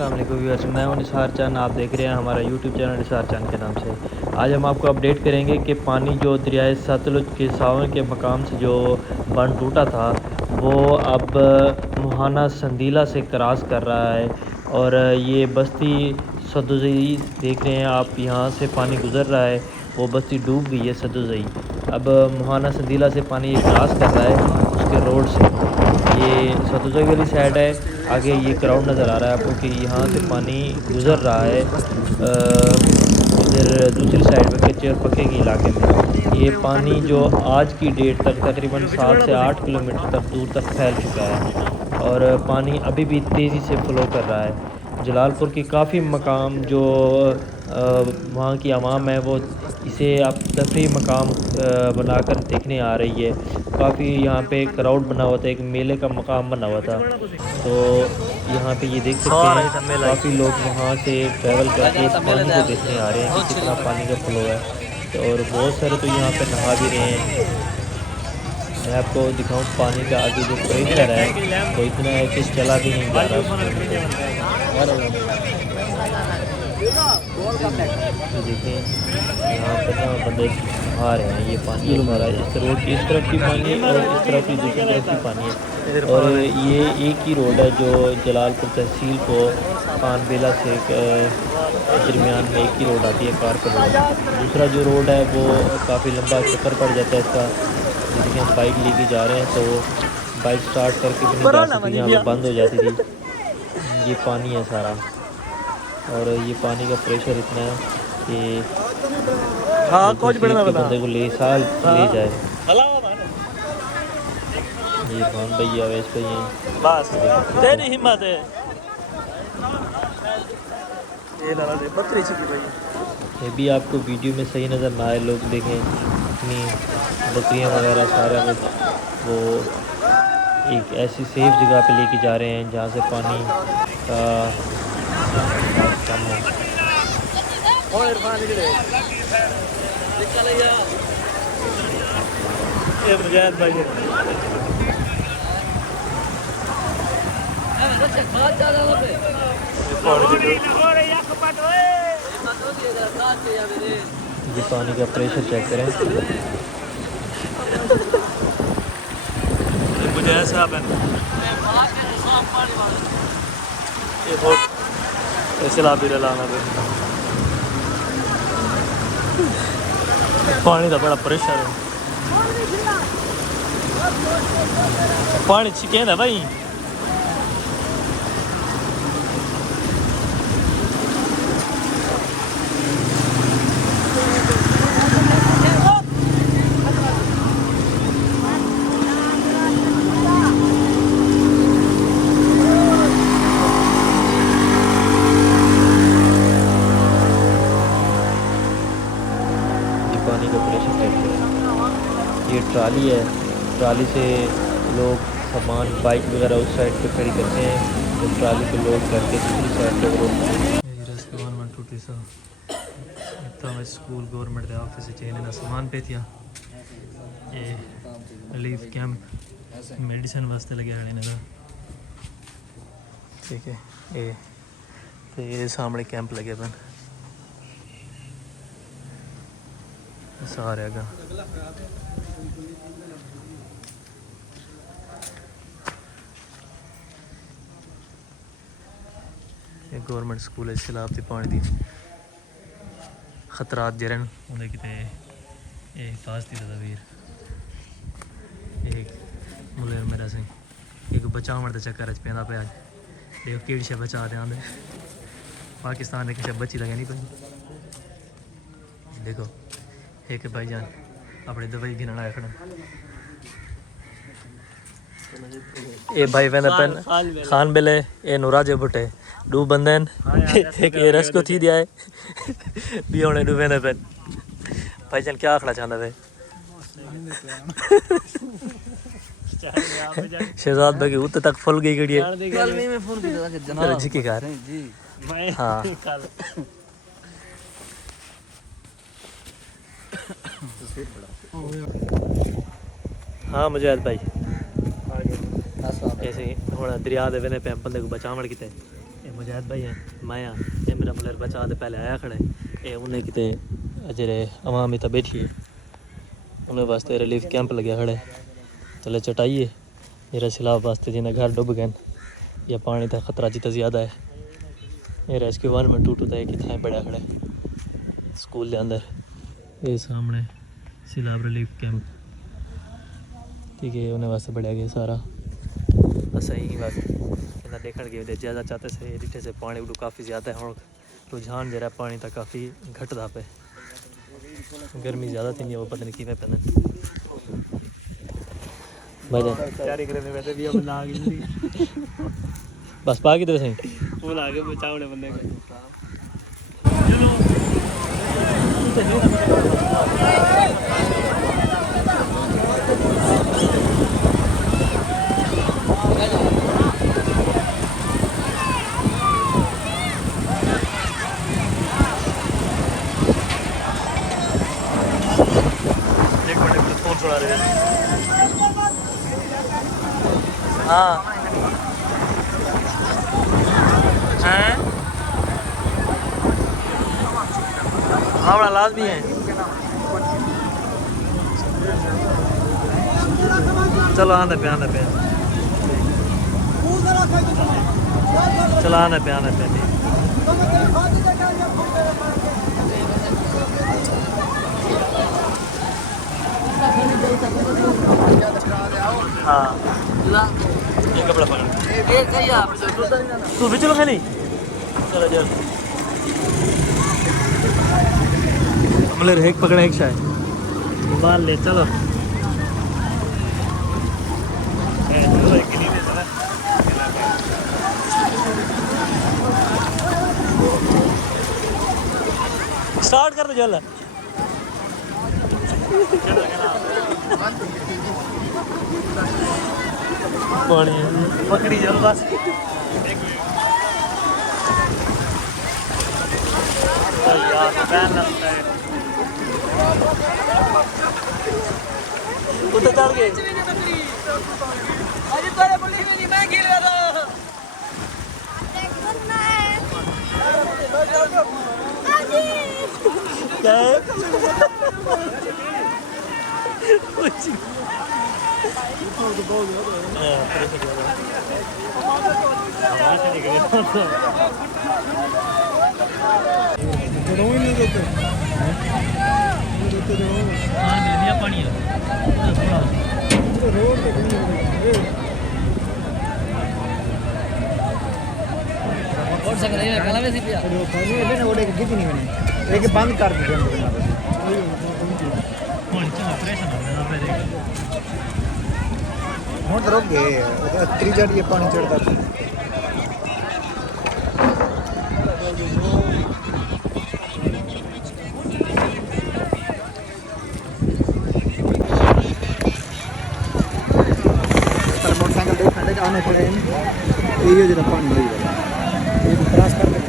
अस्सलाम वालेकुम व्यूअर्स, मैं हूं निसार चंद। आप देख रहे हैं हमारा यूट्यूब चैनल निसार चंद के नाम से। आज हम आपको अपडेट करेंगे कि पानी जो दरियाए सतलुज के सावन के मकाम से जो बंद टूटा था वो अब मुहाना संदीला से क्रॉस कर रहा है और ये बस्ती सदुजई देख रहे हैं आप, यहाँ से पानी गुज़र रहा है। वो बस्ती डूब गई है सदुजई। अब मुहाना संदीला से पानी ये क्रॉस कर रहा है उसके रोड से। ये सतुजा वाली साइड है। आगे ये क्राउड नज़र आ रहा है आपको कि यहाँ से पानी गुज़र रहा है इधर दूसरी साइड पे कच्चे और पक्के के इलाके में। ये पानी जो आज की डेट तक तकरीबन 7 से 8 किलोमीटर तक दूर तक फैल चुका है और पानी अभी भी तेज़ी से फ़्लो कर रहा है। जलालपुर की काफ़ी मकाम जो वहाँ की आवाम है वो इसे अब तफरी मकाम बनाकर देखने आ रही है। काफ़ी यहाँ पे क्राउड बना हुआ था, एक मेले का मकाम बना हुआ था। तो यहाँ पे ये देख सकते हैं काफ़ी लोग वहाँ से ट्रैवल करके इस पानी को देखने आ रहे हैं कि कितना पानी का फ्लो है। तो और बहुत सारे तो यहाँ पे नहा भी रहे हैं। मैं आपको दिखाऊं पानी का आगे जो प्रेशर है वो इतना है कि चला भी नहीं जा रहा। तो देखें यहाँ पर ना बंदे आ रहे हैं, ये पानी हमारा इस रोड की इस तरफ की पानी है और इस तरफ की दूसरी तरफ की पानी है। और ये एक ही रोड है जो जलालपुर तहसील को खानबेला से दरमियान में एक ही रोड आती है, कार का रोड। दूसरा जो रोड है वो काफ़ी लंबा चक्कर पड़ जाता है इसका। जैसे कि हम बाइक लेके जा रहे हैं तो बाइक स्टार्ट करके भी नहीं जा सकती, यहाँ पर बंद हो जाती थी। ये पानी है सारा और ये पानी का प्रेशर इतना है कि हाँ कुछ बंदे को ले जाए। ये भान भैया अवैस भाई हैं, बस तेरी हिम्मत है। ये लाला दे बकरी छिपी भाई। ये भी आपको वीडियो में सही नज़र ना आए, लोग देखें इतनी बकरियां वगैरह सारा कुछ वो एक ऐसी सेफ जगह पे लेके जा रहे हैं जहाँ से पानी का कम हो। ये मुजाहिद भाई ये पानी का प्रेशर चेक करें। मुजाहिद साहब है ये बहुत ऐसे ला भी लाना पे पानी का बड़ा प्रेशर है। पानी छिके ना भाई। पानी का प्रेशर चेक करें। ये ट्राली है, ट्राली से लोग सामान बाइक वगैरह उस साइड पे खड़ी करते हैं तो ट्राली पे लोड करके दूसरी साइड पे स्कूल गवर्नमेंट के ऑफिस ना सामान पे थिया। ये रिलीफ कैंप मेडिसिन वास्ते लगे रहने ना, ठीक है। ये सामने कैंप लगे पन सारे का गवर्नमेंट स्कूल है। सैलाब के पानी की खतरात जरन उन्हें किते हिफाजती तदबीर एक मुलेर मेरा सिंह एक बचाव के चक्कर पे पे देखो केड़ी शे बचा दे आंदे पाकिस्तान ने किसी बच्ची लगे नहीं पाई। देखो एक भाईजान अपनी दवाई गिनन आया खड़ा। ये भाई वेंदा पेन खान बेले ये नूराजे बुटे दो बंदन एक ये रस को थी दिया है भी होने दो वेंदा पेन भाईजान क्या आखना चाहता है शहजाद भाई उत तक फुल गई गड़ी है। कल नहीं मैं फोन किया था जनाब जी के घर जी मैं हां कल हाँ मुजाहिद भाई ऐसे हूँ दरिया दे वेंदे पे बंदे को बचावण किते ये मुजाहिद भाई हैं माया ये मेरा मतलब बचा दे पहले आया खड़े ये उन्हें किते अजरे अवाम इतना बैठी है उन्हें वास्ते रिलीफ कैंप लगे खड़े चले चटाइए ये सैलाब वास्ते जिन्हें घर डुब गए या पानी का खतरा जितना ज़्यादा है ये रेस्क्यू 112 है कितना बड़ा खड़े स्कूल के अंदर ये सामने सैलाब रिलीफ कैंप ठीक है उन्हें वास्ते बढ़िया गया सारा सही बस इन्हें देखने गए ज़्यादा चाहते से जिठे से पानी उड़ू काफ़ी ज़्यादा है और रुझान जरा पानी तक काफ़ी घटता पे गर्मी ज़्यादा थी नहीं वो पता नहीं किमें पैदा बस पा किधर सही वो आगे बचावने बंदे को छोड़ा रहे हाँ हैं हावड़ा लाजमी है चलो आना पे चलो आना पे हाँ ये कपड़ा पकड़ तू भी चलो खाली चलो चल मतलब एक पकड़ा एक शायद मार ले चलो स्टार्ट कर दो चल पानी पकड़ी चल बस उधर चढ़ गए क्या है पानी बंद कर हूँ तो रुक गए त्री चढ़िए पानी चढ़ता मोटरसाइकिल दो घंटे का आने खड़े ये जरा पानी क्रॉस कर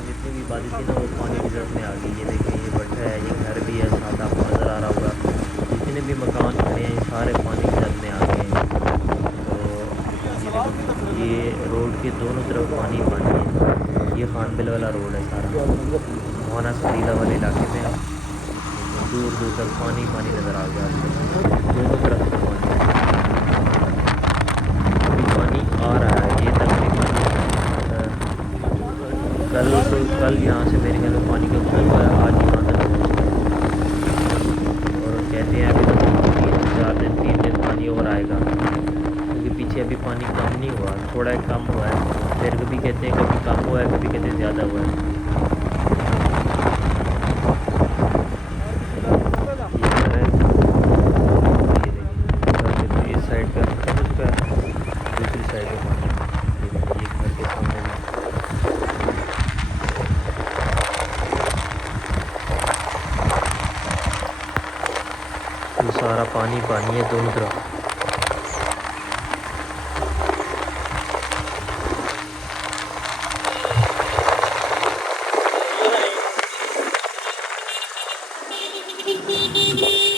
जितनी भी बारिश थी ना वो पानी की जरूरत में आ गई ये देखिए ये बट्ठा है ये घर भी है साथ आपको नज़र आ रहा होगा जितने भी मकान खड़े हैं सारे पानी की जरूरत में आ गए हैं तो ये रोड के दोनों तरफ पानी है ये खानबिल वाला रोड है सारा मोहना सलीला वाले इलाके में दूर दूर तक पानी नज़र आ गया दोनों तरफ से पानी आ रहा है ये तकरीबन कल यहाँ से मेरे ख्याल में पानी का उतर हुआ है आज यहाँ तक और कहते हैं अभी तो 3 दिन पानी और आएगा क्योंकि पीछे अभी पानी कम नहीं हुआ थोड़ा कम हुआ है फिर कभी कहते हैं कभी कम हुआ है कभी कहते हैं ज़्यादा हुआ है सारा पानी पानी है दोनों तरफ।